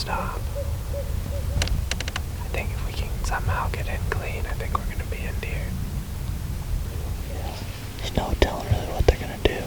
stop. I think if we can somehow get in clean, I think we're gonna be in here. Yeah. There's no telling really what they're gonna do.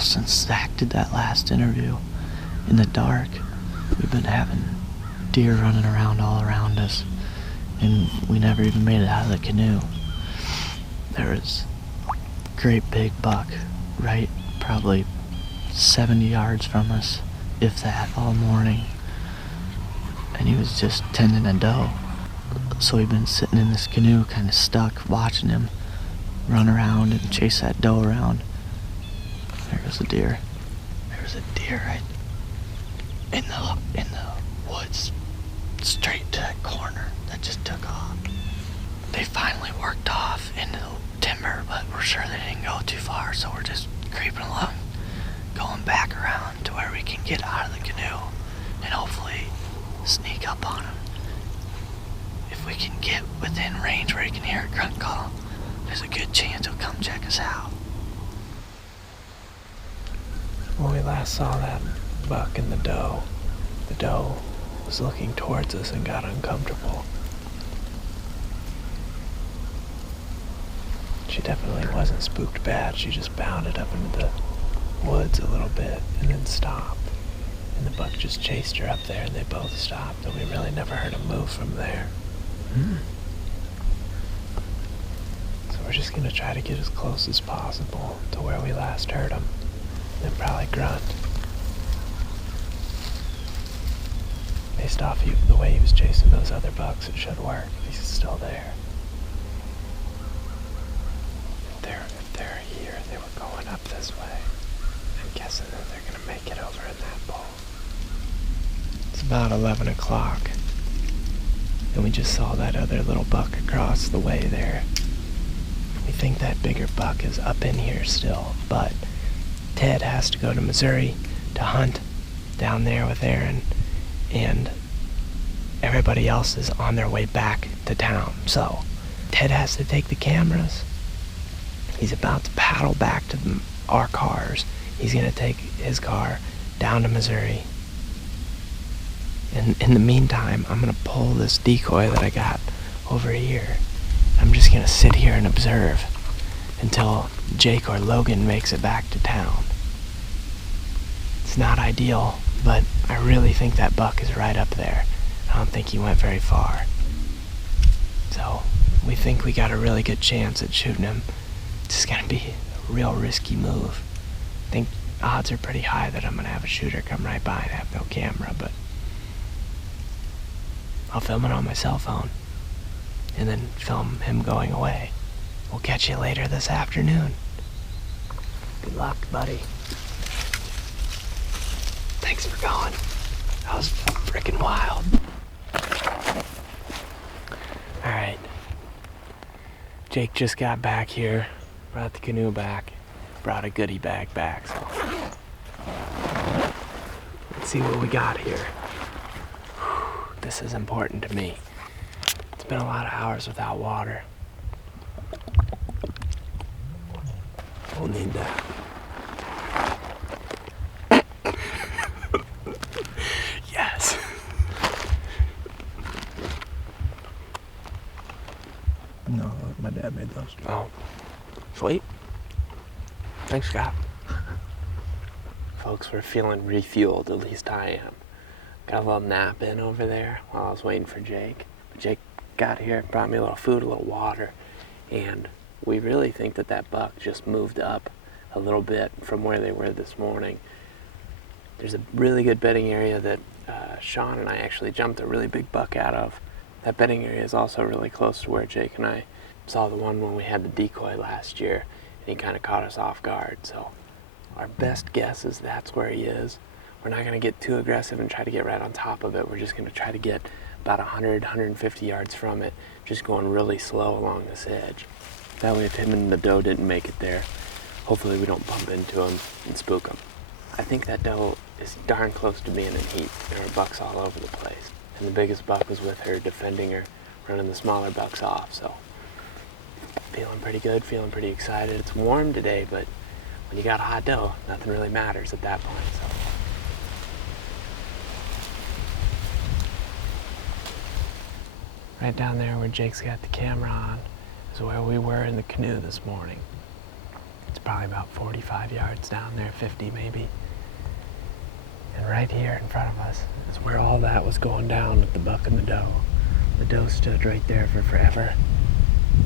Well, since Zach did that last interview, in the dark, we've been having deer running around all around us, and we never even made it out of the canoe. There was a great big buck right probably 70 yards from us, if that, all morning, and he was just tending a doe. So we've been sitting in this canoe kind of stuck, watching him run around and chase that doe around. There goes a deer. There's a deer right in the woods, straight to that corner that just took off. They finally worked off into the timber, but we're sure they didn't go too far, so we're just creeping along, going back around to where we can get out of the canoe and hopefully sneak up on him. If we can get within range where he can hear a grunt call, there's a good chance he'll come check us out. When we last saw that buck and the doe was looking towards us and got uncomfortable. She definitely wasn't spooked bad. She just bounded up into the woods a little bit and then stopped. And the buck just chased her up there and they both stopped, and we really never heard him move from there. So we're just gonna try to get as close as possible to where we last heard him, and probably grunt. Based off the way he was chasing those other bucks, it should work if he's still there. If they're here, they were going up this way. I'm guessing that they're gonna make it over in that bowl. It's about 11 o'clock. And we just saw that other little buck across the way there. We think that bigger buck is up in here still, but Ted has to go to Missouri to hunt down there with Aaron, and everybody else is on their way back to town. So Ted has to take the cameras. He's about to paddle back to our cars. He's going to take his car down to Missouri. And in the meantime, I'm going to pull this decoy that I got over here. I'm just going to sit here and observe until Jake or Logan makes it back to town. It's not ideal, but I really think that buck is right up there. I don't think he went very far. So we think we got a really good chance at shooting him. It's just going to be a real risky move. I think odds are pretty high that I'm going to have a shooter come right by and have no camera, but I'll film it on my cell phone and then film him going away. We'll catch you later this afternoon. Good luck, buddy. Thanks for going. That was freaking wild. Alright. Jake just got back here, brought the canoe back, brought a goodie bag back, so let's see what we got here. This is important to me. It's been a lot of hours without water. We'll need that. Yes. No, my dad made those. Oh, sweet. Thanks, Scott. Folks, we're feeling refueled, at least I am. Got a little nap in over there while I was waiting for Jake. But Jake got here, brought me a little food, a little water, and we really think that that buck just moved up a little bit from where they were this morning. There's a really good bedding area that Sean and I actually jumped a really big buck out of. That bedding area is also really close to where Jake and I saw the one when we had the decoy last year, and he kind of caught us off guard. So our best guess is that's where he is. We're not going to get too aggressive and try to get right on top of it. We're just going to try to get about 100, 150 yards from it, just going really slow along this edge. That way if him and the doe didn't make it there, hopefully we don't bump into him and spook him. I think that doe is darn close to being in heat. There are bucks all over the place. And the biggest buck was with her, defending her, running the smaller bucks off. So feeling pretty good, feeling pretty excited. It's warm today, but when you got a hot doe, nothing really matters at that point. So right down there where Jake's got the camera on is where we were in the canoe this morning. It's probably about 45 yards down there, 50 maybe. And right here in front of us is where all that was going down with the buck and the doe. The doe stood right there for forever,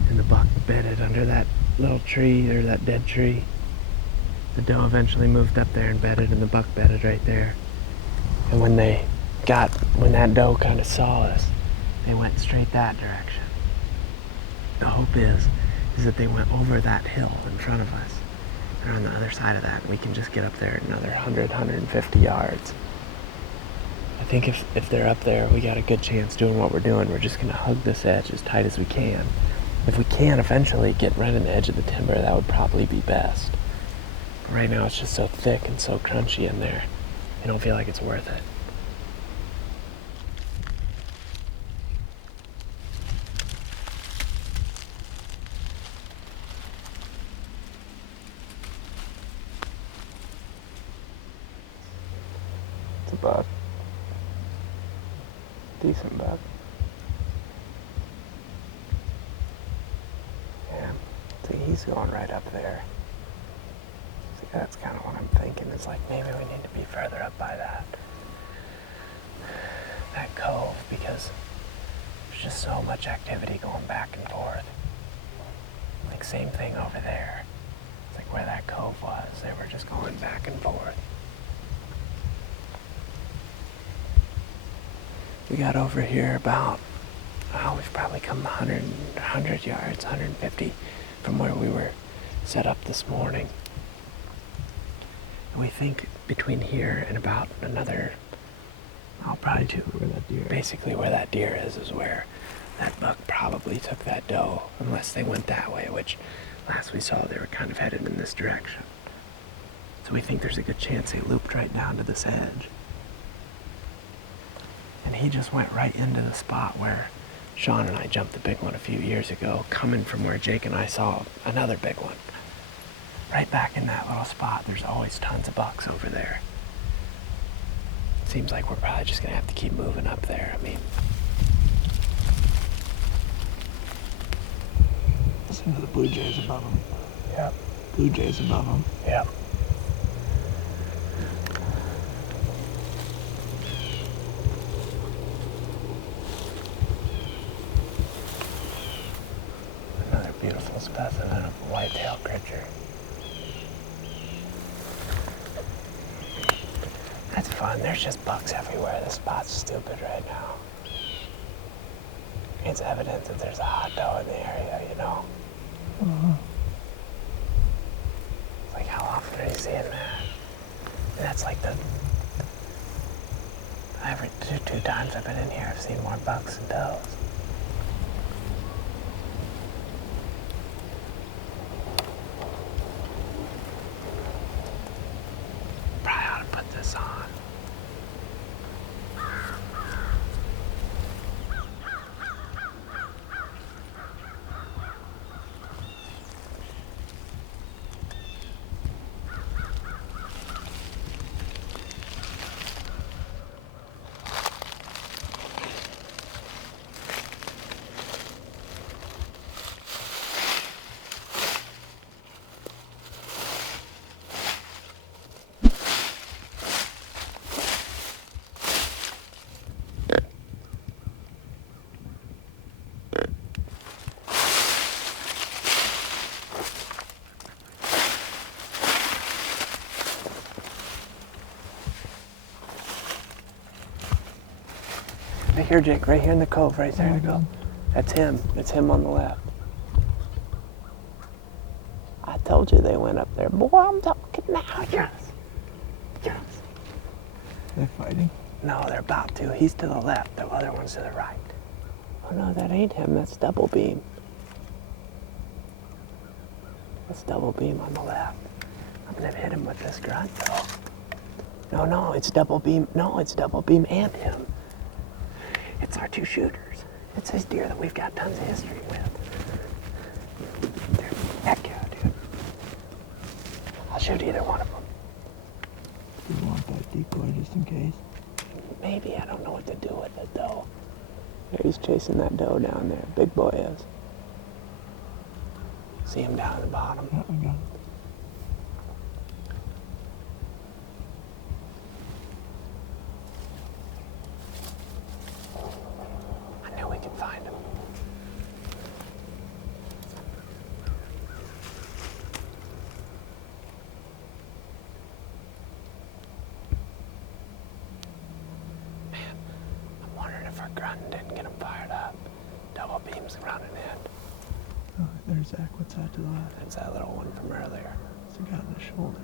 and the buck bedded under that little tree, or that dead tree. The doe eventually moved up there and bedded, and the buck bedded right there. And when that doe kind of saw us, they went straight that direction. The hope is that they went over that hill in front of us. They're on the other side of that, and we can just get up there another 100, 150 yards. I think if they're up there, we got a good chance doing what we're doing. We're just gonna hug this edge as tight as we can. If we can eventually get right on the edge of the timber, that would probably be best. But right now it's just so thick and so crunchy in there, I don't feel like it's worth it. It's a buck. Decent buck. Yeah, see, he's going right up there. See, that's kind of what I'm thinking. It's like maybe we need to be further up by that cove, because there's just so much activity going back and forth. Like same thing over there. It's like where that cove was. They were just going back and forth. We got over here about, we've probably come 100 yards, 150 from where we were set up this morning. And we think between here and about another, probably basically where that deer is where that buck probably took that doe, unless they went that way, which last we saw they were kind of headed in this direction. So we think there's a good chance they looped right down to this edge. And he just went right into the spot where Sean and I jumped the big one a few years ago, coming from where Jake and I saw another big one. Right back in that little spot. There's always tons of bucks over there. Seems like we're probably just gonna have to keep moving up there. I mean, listen to the blue jays above them. Yep. Blue jays above them. Yep. Another beautiful specimen of a whitetail creature. That's fun. There's just bucks everywhere. This spot's stupid right now. It's evident that there's a hot doe in the area, you know? Mm-hmm. It's like, how often are you seeing that? And that's like every two times I've been in here, I've seen more bucks than does. Probably ought to put this on. Right here, Jake, right here in the cove, right there in the cove. That's him. It's him on the left. I told you they went up there. Boy, I'm talking now. Yes. Yes. They're fighting. No, they're about to. He's to the left. The other one's to the right. Oh, no, that ain't him. That's double beam. That's double beam on the left. I'm going to hit him with this grunt, though. No, it's double beam. No, it's double beam and him. It's our two shooters. It's his deer that we've got tons of history with. Heck yeah, dude. I'll shoot either one of them. Do you want that decoy just in case? Maybe. I don't know what to do with it, though. There, he's chasing that doe down there. Big boy is. See him down at the bottom? Yeah, I got it. for grunting, get them fired up. Double beams running in. Oh, there's Zach. What's that to the left? That's that little one from earlier. It's a guy on the shoulder.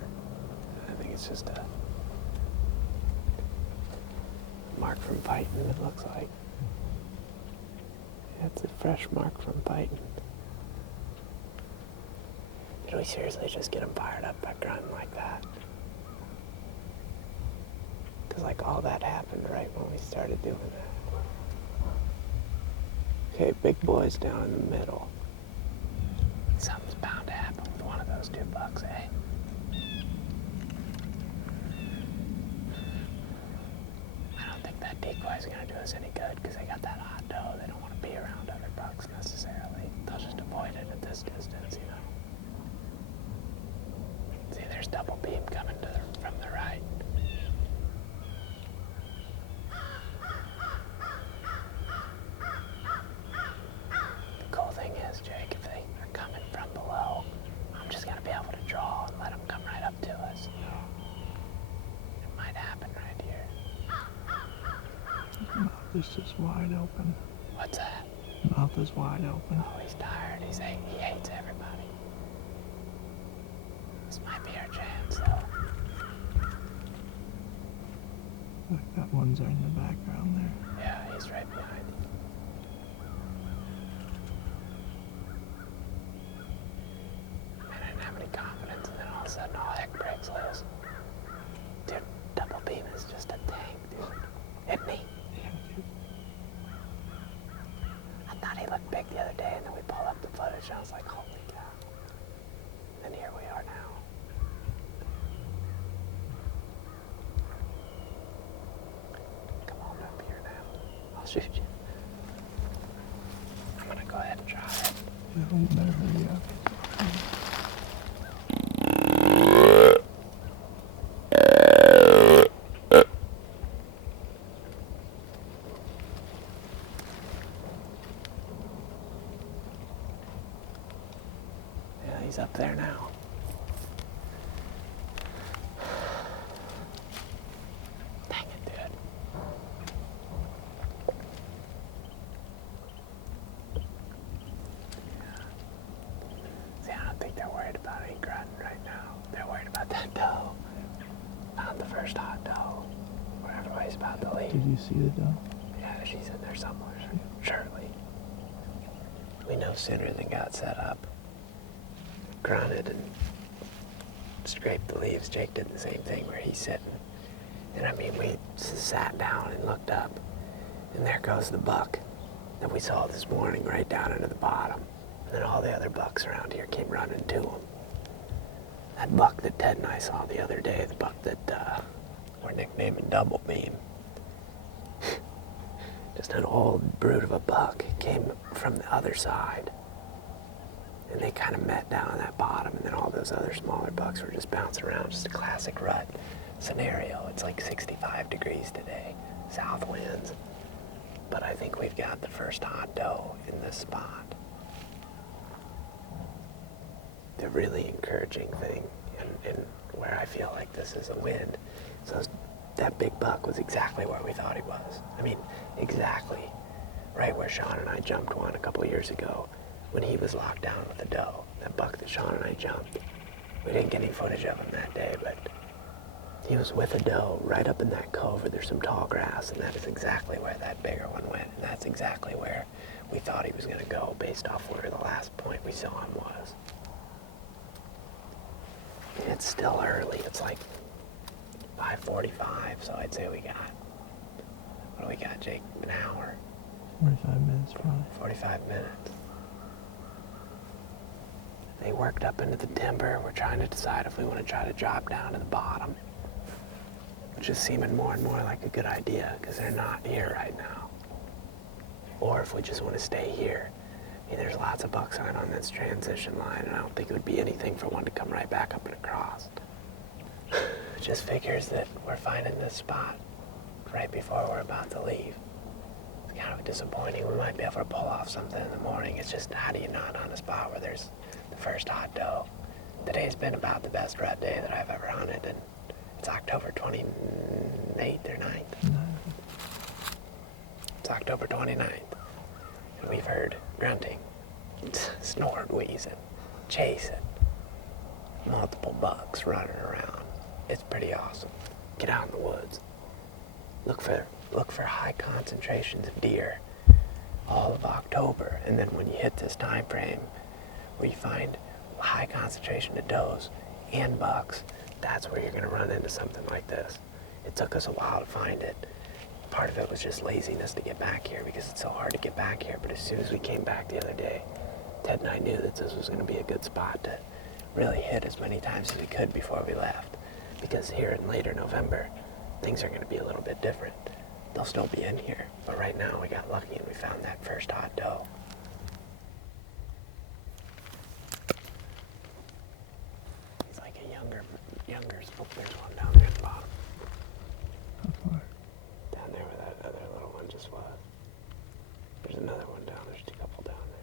I think it's just a mark from fighting, it looks like. Yeah, it's a fresh mark from fighting. Did we seriously just get them fired up by grunting like that? Because like all that happened right when we started doing that. Okay, big boy's down in the middle. Something's bound to happen with one of those two bucks, eh? I don't think that decoy's gonna do us any good because they got that hot dough. They don't want to be around other bucks necessarily. They'll just avoid it at this distance, you know. See, there's double beam coming from the right. The cool thing is, Jake, if they are coming from below, I'm just gonna be able to draw and let them come right up to us. It might happen right here. Mouth is just wide open. What's that? Mouth is wide open. Oh, he's tired. He hates everybody. This might be our chance, though. Like that one's right in the background there. Yeah, he's right behind you. Man, I didn't have any confidence, and then all of a sudden, all heck breaks loose. Dude, double beam is just a tank, dude. Isn't he? Yeah, dude. I thought he looked big the other day, and then we pulled up the footage, and I was like, holy cow. And here we are now. Come on up here now. I'll shoot you. I'm gonna go ahead and try it. Yeah, you better hurry up. Yeah, he's up there now. Dang it, dude. See, I don't think they're worried about any grunting right now. They're worried about that dough. Not the first hot dough. Where everybody's about to leave. Did you see the dough? Yeah, she's in there somewhere. Surely. We no sooner than got set up, grunted and scraped the leaves. Jake did the same thing where he's sitting. And I mean, we sat down and looked up, and there goes the buck that we saw this morning right down into the bottom. And then all the other bucks around here came running to him. That buck that Ted and I saw the other day, the buck that we're nicknaming Double Beam, just an old brute of a buck, came from the other side. And they kind of met down on that bottom, and then all those other smaller bucks were just bouncing around. Just a classic rut scenario. It's like 65 degrees today, south winds. But I think we've got the first hot doe in this spot. The really encouraging thing, and where I feel like this is a win, so that big buck was exactly where we thought he was. I mean, exactly right where Sean and I jumped one a couple years ago when he was locked down with a doe. That buck that Sean and I jumped. We didn't get any footage of him that day, but he was with a doe right up in that cove where there's some tall grass, and that is exactly where that bigger one went, and that's exactly where we thought he was going to go based off where the last point we saw him was. And it's still early. It's like 5:45, so I'd say we got, what do we got, Jake? An hour? 45 minutes probably. 45 minutes. They worked up into the timber. We're trying to decide if we want to try to drop down to the bottom, which is seeming more and more like a good idea because they're not here right now. Or if we just want to stay here. I mean, there's lots of bucks on this transition line, and I don't think it would be anything for one to come right back up and across. It just figures that we're finding this spot right before we're about to leave. It's kind of disappointing. We might be able to pull off something in the morning. It's just, how do you not on a spot where there's the first hot doe? Today's been about the best rut day that I've ever hunted, and it's October 28th or 9th. No. It's October 29th, and we've heard grunting, snort, wheezing, chasing, multiple bucks running around. It's pretty awesome. Get out in the woods. Look for high concentrations of deer all of October, and then when you hit this time frame where you find a high concentration of does and bucks, that's where you're going to run into something like this. It took us a while to find it. Part of it was just laziness to get back here because it's so hard to get back here, but as soon as we came back the other day, Ted and I knew that this was going to be a good spot to really hit as many times as we could before we left, because here in later November, things are going to be a little bit different. They'll still be in here, but right now we got lucky and we found that first hot doe. He's like a younger spook. There's one down there at the bottom. How far? Down there where that other little one just was. There's another one down. There's a couple down there.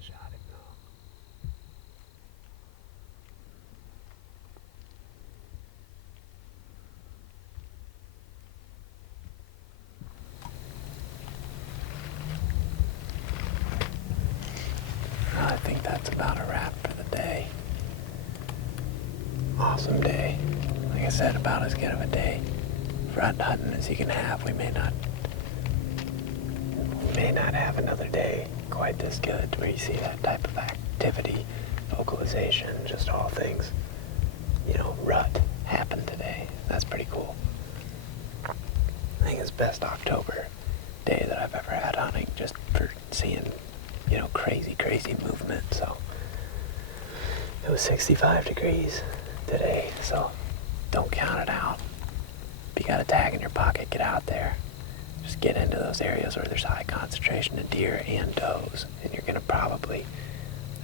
Shot him though. I think that's about a wrap for the day. Awesome day. Like I said, about as good of a day for hunting as you can have. We may not have another day quite this good where you see that type of activity, vocalization, just all things, rut happen today. That's pretty cool. I think it's best October day that I've ever had hunting, just for seeing crazy movement. So it was 65 degrees today, so don't count it out. If you got a tag in your pocket, get out there. Just get into those areas where there's high concentration of deer and does, and you're going to probably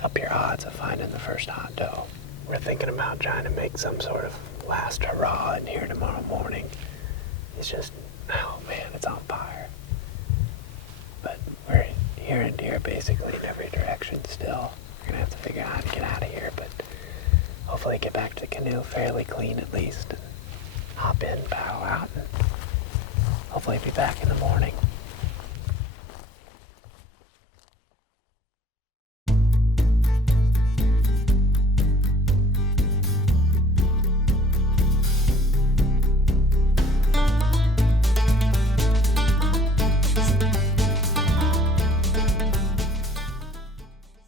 up your odds of finding the first hot doe. We're thinking about trying to make some sort of last hurrah in here tomorrow morning. It's just, oh man, it's on fire. But we're hearing deer basically in every direction still. We're going to have to figure out how to get out of here, but hopefully get back to the canoe fairly clean at least, and hop in, paddle out, and hopefully be back in the morning.